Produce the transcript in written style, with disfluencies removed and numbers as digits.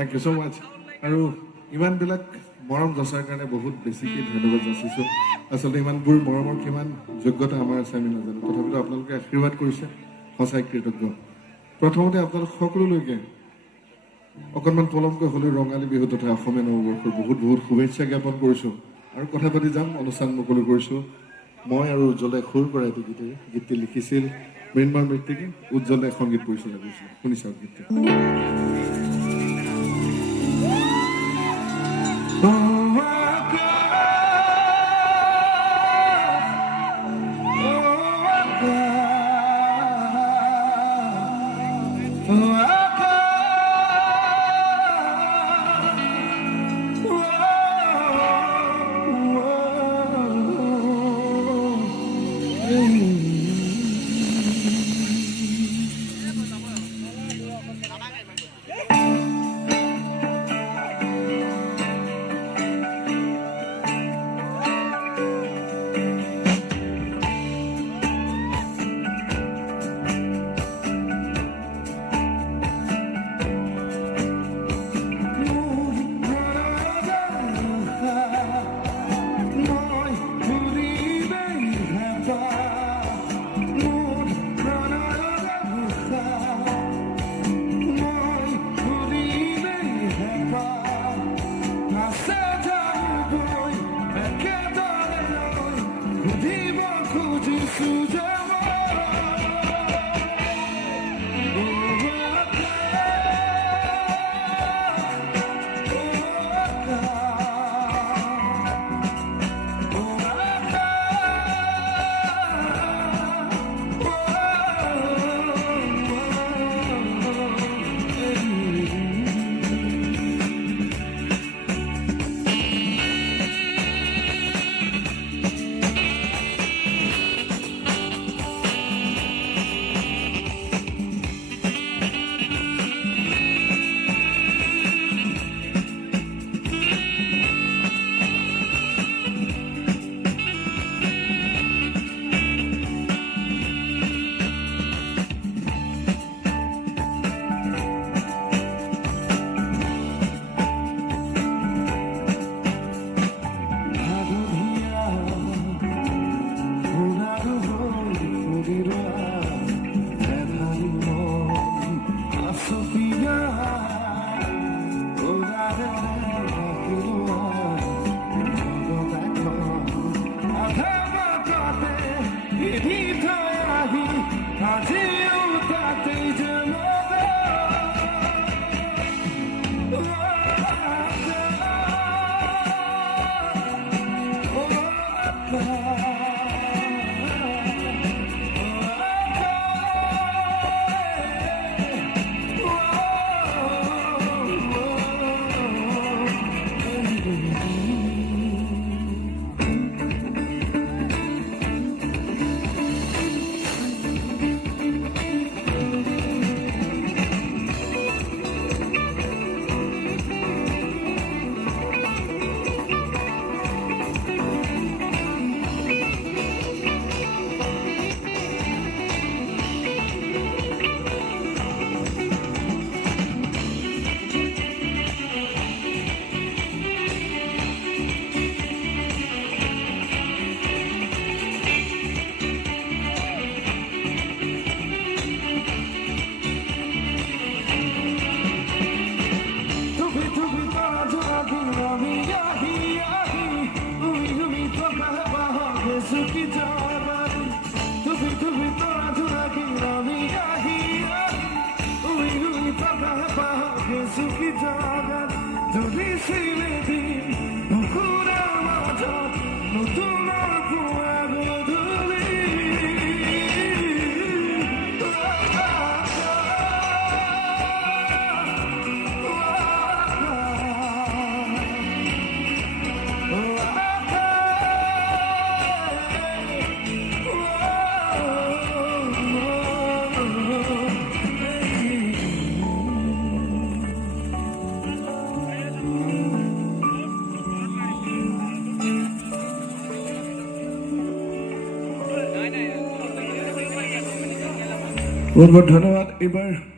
Thank U so মাচ আৰু ইমানবিলাক মৰম যচাৰ কাৰণে বহুত বেছিকৈ ধন্যবাদ যাচিছোঁ আচলতে ইমানবোৰ মৰমৰ কিমান যোগ্যতা আমাৰ আছে আমি নাজানো তথাপিতো আপোনালোকে আশীৰ্বাদ কৰিছে সঁচাই কৃতজ্ঞ প্ৰথমতে আপোনালোক সকলোলৈকে অকণমান পলমকৈ হ'লেও ৰঙালী বিহু তথা অসমীয়া নৱবৰ্ষৰ বহুত বহুত শুভেচ্ছা জ্ঞাপন কৰিছোঁ আৰু কথা পাতি যাম অনুষ্ঠান মুকলি কৰিছোঁ মই আৰু উজ্জ্বলে সুৰ কৰা এইটো গীতটি লিখিছিল মৃন্ময় মৃত্তিকে উজ্জ্বলে সংগীত পৰিচালনা কৰিছিল শুনি চাওক গীতটি बहुत बहुत धन्यवाद।